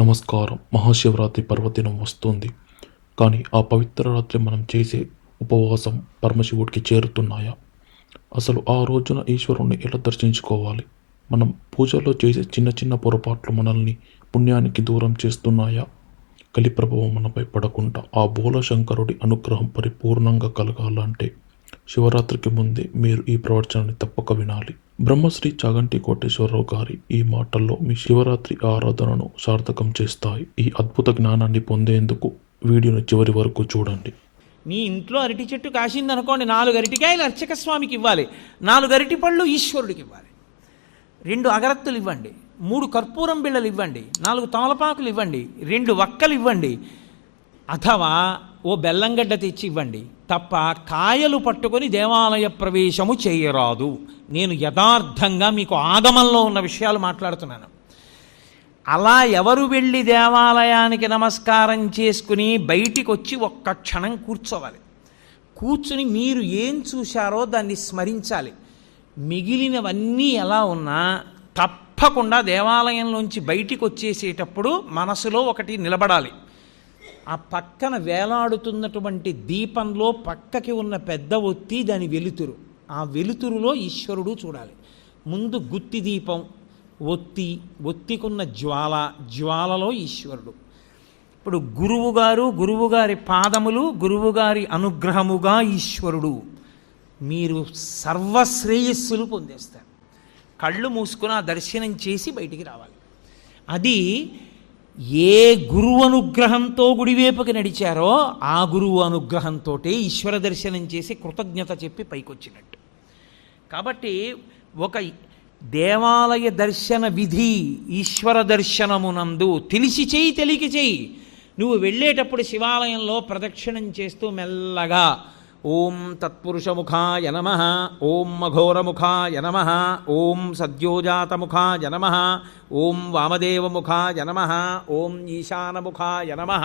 నమస్కారం. మహాశివరాత్రి పర్వదినం వస్తుంది. కానీ ఆ పవిత్ర రాత్రి మనం చేసే ఉపవాసం పరమశివుడికి చేరుతున్నాయా? అసలు ఆ రోజున ఈశ్వరుణ్ణి ఎలా దర్శించుకోవాలి? మనం పూజలో చేసే చిన్న చిన్న పొరపాట్లు మనల్ని పుణ్యానికి దూరం చేస్తున్నాయా? కలి ప్రభావం మనపై పడకుండా ఆ శంకరుడి అనుగ్రహం పరిపూర్ణంగా కలగాలంటే శివరాత్రికి ముందే మీరు ఈ ప్రవచనాన్ని తప్పక వినాలి. బ్రహ్మశ్రీ చాగంటి కోటేశ్వరరావు గారి ఈ మాటల్లో మీ శివరాత్రి ఆరాధనను సార్థకం చేస్తాయి. ఈ అద్భుత జ్ఞానాన్ని పొందేందుకు వీడియోని చివరి వరకు చూడండి. మీ ఇంట్లో అరటి చెట్టు కాసిందనుకోండి, 4 అరటికాయలు అర్చక స్వామికి ఇవ్వాలి, 4 అరటి పళ్ళు ఈశ్వరుడికి ఇవ్వాలి, 2 అగరత్తులు ఇవ్వండి, 3 కర్పూరం బిళ్ళలు ఇవ్వండి, 4 తమలపాకులు ఇవ్వండి, 2 వక్కలు ఇవ్వండి, అథవా ఓ బెల్లంగడ్డ తెచ్చి ఇవ్వండి. తప్ప కాయలు పట్టుకొని దేవాలయ ప్రవేశము చేయరాదు. నేను యథార్థంగా మీకు ఆగమంలో ఉన్న విషయాలు మాట్లాడుతున్నాను. అలా ఎవరు వెళ్ళి దేవాలయానికి నమస్కారం చేసుకుని బయటికి వచ్చి ఒక్క క్షణం కూర్చోవాలి. కూర్చుని మీరు ఏం చూశారో దాన్ని స్మరించాలి. మిగిలినవన్నీ ఎలా ఉన్నా తప్పకుండా దేవాలయంలోంచి బయటికి వచ్చేసేటప్పుడు మనసులో ఒకటి నిలబడాలి. ఆ పక్కన వేలాడుతున్నటువంటి దీపంలో పక్కకి ఉన్న పెద్ద ఒత్తి దాని వెలుతురు, ఆ వెలుతురులో ఈశ్వరుడు చూడాలి. ముందు గుత్తి దీపం, ఒత్తికున్న జ్వాలలో ఈశ్వరుడు. ఇప్పుడు గురువుగారి పాదములు, గురువుగారి అనుగ్రహముగా ఈశ్వరుడు. మీరు సర్వశ్రేయస్సులు పొందేస్తారు. కళ్ళు మూసుకుని ఆ దర్శనం చేసి బయటికి రావాలి. అది ఏ గురువు అనుగ్రహంతో గుడివేపుకి నడిచారో ఆ గురువు అనుగ్రహంతో ఈశ్వర దర్శనం చేసి కృతజ్ఞత చెప్పి పైకొచ్చినట్టు. కాబట్టి ఒక దేవాలయ దర్శన విధి ఈశ్వర దర్శనమునందు తెలిసి చేయి, తెలియక చేయి. నువ్వు వెళ్ళేటప్పుడు శివాలయంలో ప్రదక్షిణం చేస్తూ మెల్లగా ఓం తత్పురుషముఖాయ నమః, ఓం అఘోరముఖాయ నమః, ఓం సద్యోజాతముఖాయ నమః, ఓం వామదేవముఖాయ నమః, ఓం ఈశానముఖాయ నమః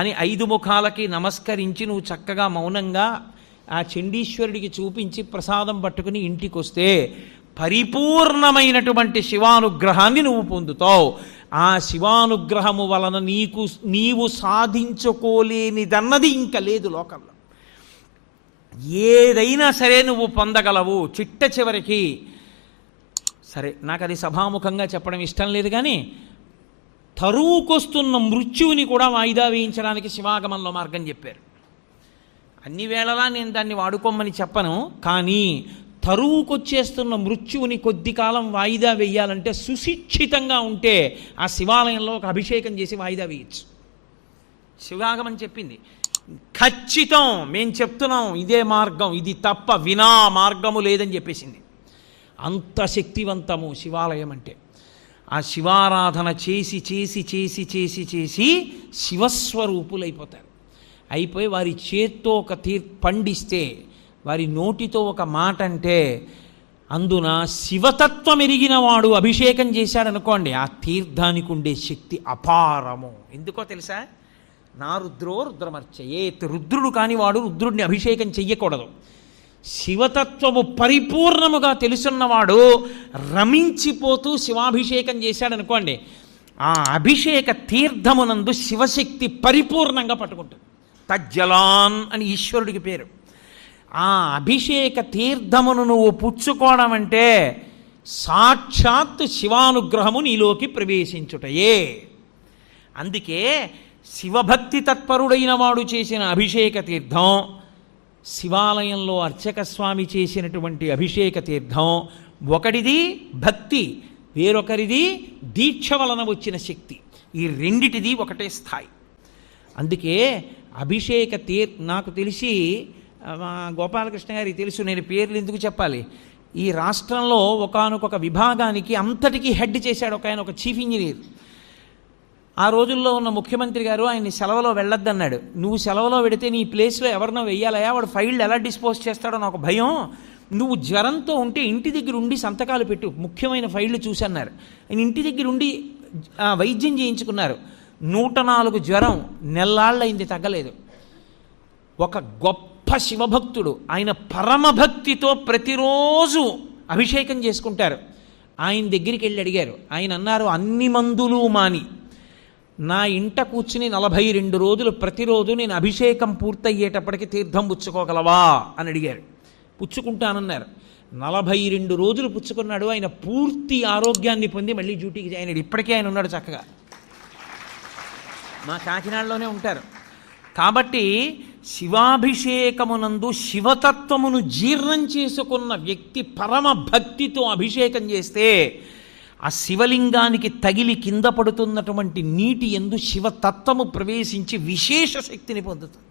అని 5 ముఖాలకి నమస్కరించి నువ్వు చక్కగా మౌనంగా ఆ చండీశ్వరుడికి చూపించి ప్రసాదం పట్టుకుని ఇంటికి వస్తే పరిపూర్ణమైనటువంటి శివానుగ్రహాన్ని నువ్వు పొందుతావు. ఆ శివానుగ్రహము వలన నీవు సాధించుకోలేనిదన్నది ఇంకా లేదు లోకంలో. ఏదైనా సరే నువ్వు పొందగలవు. చిట్ట చివరికి సరే, నాకు అది సభాముఖంగా చెప్పడం ఇష్టం లేదు, కానీ తరువుకొస్తున్న మృత్యువుని కూడా వాయిదా వేయించడానికి శివాగమంలో మార్గం చెప్పారు. అన్ని వేళలా నేను దాన్ని వాడుకోమని చెప్పను, కానీ తరువుకొచ్చేస్తున్న మృత్యువుని కొద్ది కాలం వాయిదా వేయాలంటే సుశిక్షితంగా ఉంటే ఆ శివాలయంలో ఒక అభిషేకం చేసి వాయిదా వేయచ్చు. శివాగమం చెప్పింది. ఖచ్చితం మేము చెప్తున్నాం ఇదే మార్గం, ఇది తప్ప వినా మార్గము లేదని చెప్పేసింది. అంత శక్తివంతము శివాలయం అంటే. ఆ శివారాధన చేసి చేసి చేసి చేసి చేసి శివస్వరూపులైపోతారు. అయిపోయి వారి చేత్తో ఒక పండిస్తే, వారి నోటితో ఒక మాట అంటే, అందున శివతత్వం ఎరిగిన వాడు అభిషేకం చేశాడనుకోండి, ఆ తీర్థానికి ఉండే శక్తి అపారము. ఎందుకో తెలుసా? నా రుద్రో రుద్రమర్చయేత్. రుద్రుడు కానివాడు రుద్రుడిని అభిషేకం చెయ్యకూడదు. శివతత్వము పరిపూర్ణముగా తెలుసున్నవాడు రమించిపోతూ శివాభిషేకం చేశాడనుకోండి, ఆ అభిషేక తీర్థమునందు శివశక్తి పరిపూర్ణంగా పట్టుకుంటుంది. తజ్జలాన్ అని ఈశ్వరుడికి పేరు. ఆ అభిషేక తీర్థమును నువ్వు పుచ్చుకోవడం అంటే సాక్షాత్ శివానుగ్రహము నీలోకి ప్రవేశించుటయే. అందుకే శివభక్తి తత్పరుడైన వాడు చేసిన అభిషేక తీర్థం, శివాలయంలో అర్చక స్వామి చేసినటువంటి అభిషేక తీర్థం, ఒకటిది భక్తి, వేరొకరిది దీక్ష వలన వచ్చిన శక్తి. ఈ రెండిటిది ఒకటే స్థాయి. అందుకే అభిషేక నాకు తెలిసి గోపాలకృష్ణ గారికి తెలుసు, నేను పేర్లు ఎందుకు చెప్పాలి. ఈ రాష్ట్రంలో ఒకానొక విభాగానికి అంతటికీ హెడ్ చేశాడు ఒక చీఫ్ ఇంజనీర్. ఆ రోజుల్లో ఉన్న ముఖ్యమంత్రి గారు ఆయన్ని సెలవులో వెళ్ళొద్దన్నాడు. నువ్వు సెలవులో పెడితే నీ ప్లేస్లో ఎవరినో వెయ్యాలయా, వాడు ఫైళ్ళు ఎలా డిస్పోజ్ చేస్తాడో నాకు భయం. నువ్వు జ్వరంతో ఉంటే ఇంటి దగ్గర ఉండి సంతకాలు పెట్టు, ముఖ్యమైన ఫైళ్ళు చూసన్నారు. ఆయన ఇంటి దగ్గర ఉండి వైద్యం చేయించుకున్నారు. 104 జ్వరం, నెల్లాళ్ళయింది, తగ్గలేదు. ఒక గొప్ప శివభక్తుడు, ఆయన పరమభక్తితో ప్రతిరోజు అభిషేకం చేసుకుంటారు. ఆయన దగ్గరికి వెళ్ళి అడిగారు. ఆయన అన్నారు, అన్ని మందులు మాని నా ఇంట కూర్చుని 42 రోజులు ప్రతిరోజు నేను అభిషేకం పూర్తయ్యేటప్పటికి తీర్థం పుచ్చుకోగలవా అని అడిగారు. పుచ్చుకుంటానన్నారు. 42 రోజులు పుచ్చుకున్నాడు. ఆయన పూర్తి ఆరోగ్యాన్ని పొంది మళ్ళీ డ్యూటీకి జాయిన్ అయ్యాడు. ఇప్పటికే ఆయన ఉన్నాడు చక్కగా. మా కాకినాడలోనే ఉంటారు. కాబట్టి శివాభిషేకమునందు శివతత్వమును జీర్ణం చేసుకున్న వ్యక్తి పరమ భక్తితో అభిషేకం చేస్తే ఆ శివలింగానికి తగిలి కింద పడుతున్నటువంటి నీటి యందు శివతత్వము ప్రవేశించి విశేష శక్తిని పొందుతుంది.